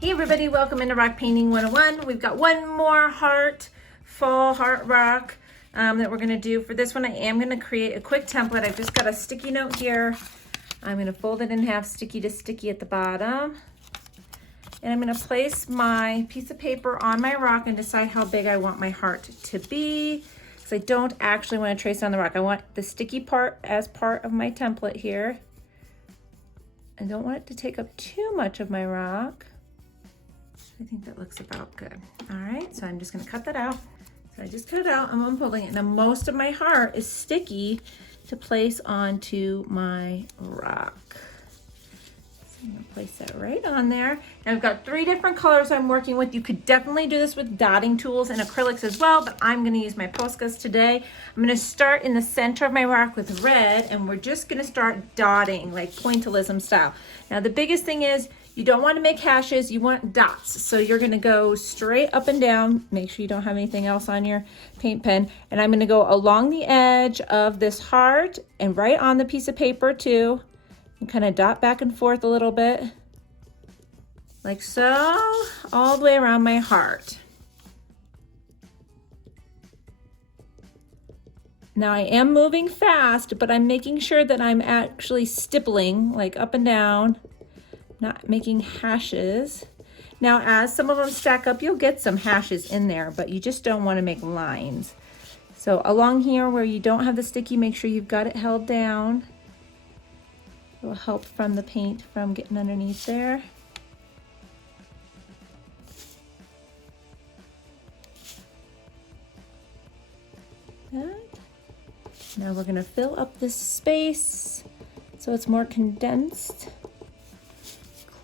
Hey everybody, welcome into Rock Painting 101. We've got one more fall heart rock that we're going to do. For this one, I am going to create a quick template. I've just got a sticky note here. I'm going to fold it in half, sticky to sticky at the bottom. And I'm going to place my piece of paper on my rock and decide how big I want my heart to be. Because I don't actually want to trace on the rock. I want the sticky part as part of my template here. I don't want it to take up too much of my rock. I think that looks about good. All right, so I'm just gonna cut that out. So I just cut it out, I'm unfolding it. Now most of my heart is sticky to place onto my rock. So I'm gonna place that right on there. Now I've got 3 different colors I'm working with. You could definitely do this with dotting tools and acrylics as well, but I'm gonna use my Poscas today. I'm gonna start in the center of my rock with red, and we're just gonna start dotting, like pointillism style. Now the biggest thing is, you don't want to make hashes, you want dots. So you're going to go straight up and down. Make sure you don't have anything else on your paint pen. And I'm going to go along the edge of this heart and right on the piece of paper too. And kind of dot back and forth a little bit. Like so, all the way around my heart. Now I am moving fast, but I'm making sure that I'm actually stippling, like up and down. Not making hashes. Now, as some of them stack up, you'll get some hashes in there, but you just don't want to make lines. So along here where you don't have the sticky, make sure you've got it held down. It will help from the paint from getting underneath there. Good. Now we're going to fill up this space so it's more condensed.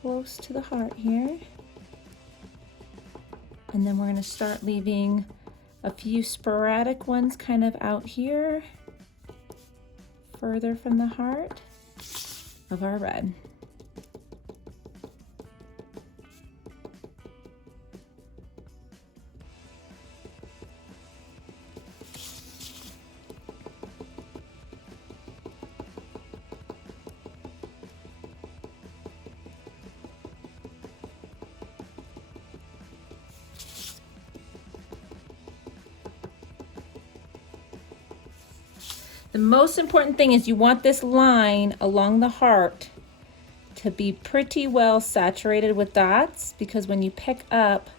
Close to the heart here. And then we're going to start leaving a few sporadic ones kind of out here, further from the heart of our red. The most important thing is you want this line along the heart to be pretty well saturated with dots, because when you pick up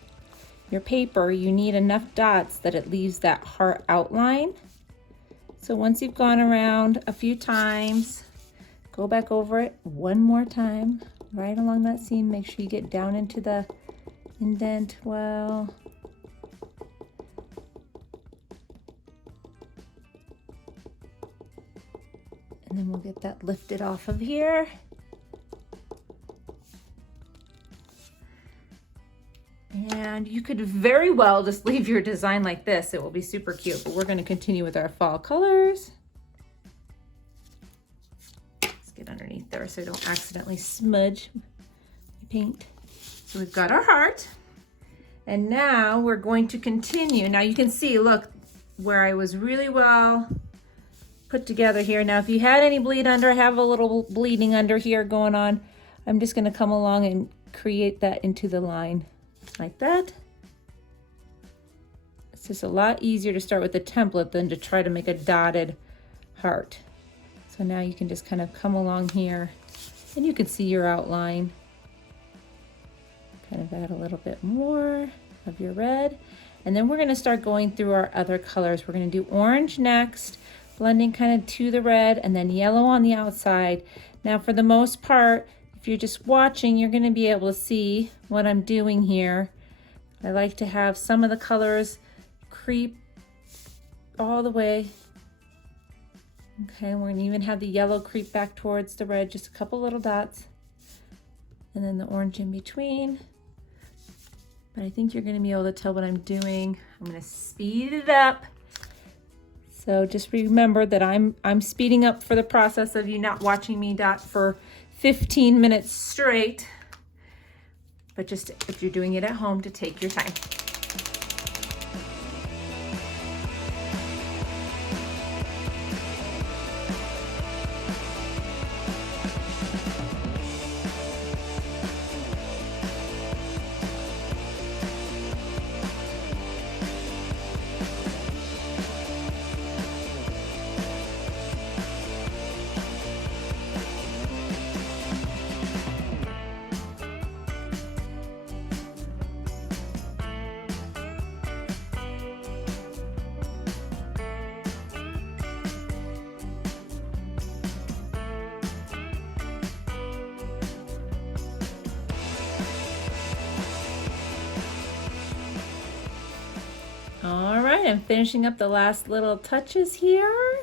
your paper, you need enough dots that it leaves that heart outline. So once you've gone around a few times, go back over it one more time, right along that seam. Make sure you get down into the indent well. And then we'll get that lifted off of here. And you could very well just leave your design like this. It will be super cute, but we're going to continue with our fall colors. Let's get underneath there so I don't accidentally smudge my paint. So we've got our heart. And now we're going to continue. Now you can see, look, where I was really well put together here. Now if you had any bleed under, I have a little bleeding under here going on. I'm just going to come along and create that into the line like that. It's just a lot easier to start with the template than to try to make a dotted heart. So now you can just kind of come along here and you can see your outline. Kind of add a little bit more of your red. And then we're going to start going through our other colors. We're going to do orange next, blending kind of to the red, and then yellow on the outside. Now for the most part, if you're just watching, you're going to be able to see what I'm doing here. I like to have some of the colors creep all the way. Okay, we're going to even have the yellow creep back towards the red, just a couple little dots. And then the orange in between. But I think you're going to be able to tell what I'm doing. I'm going to speed it up. So just remember that I'm speeding up for the process of you not watching me dot for 15 minutes straight, but just if you're doing it at home, to take your time. All right, I'm finishing up the last little touches here.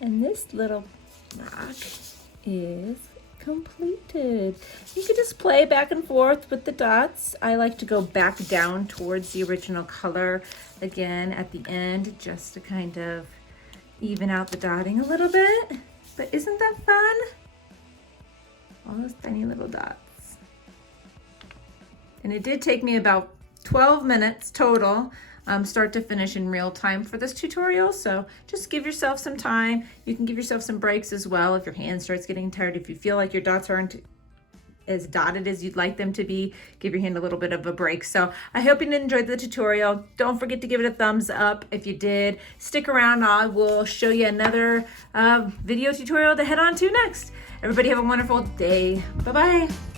And this little rock is completed. You can just play back and forth with the dots. I like to go back down towards the original color again at the end, just to kind of even out the dotting a little bit. But isn't that fun? All those tiny little dots. And it did take me about 12 minutes total, start to finish in real time for this tutorial. So just give yourself some time. You can give yourself some breaks as well if your hand starts getting tired. If you feel like your dots aren't as dotted as you'd like them to be, give your hand a little bit of a break. So I hope you enjoyed the tutorial. Don't forget to give it a thumbs up if you did. Stick around, I will show you another video tutorial to head on to next. Everybody have a wonderful day. Bye-bye.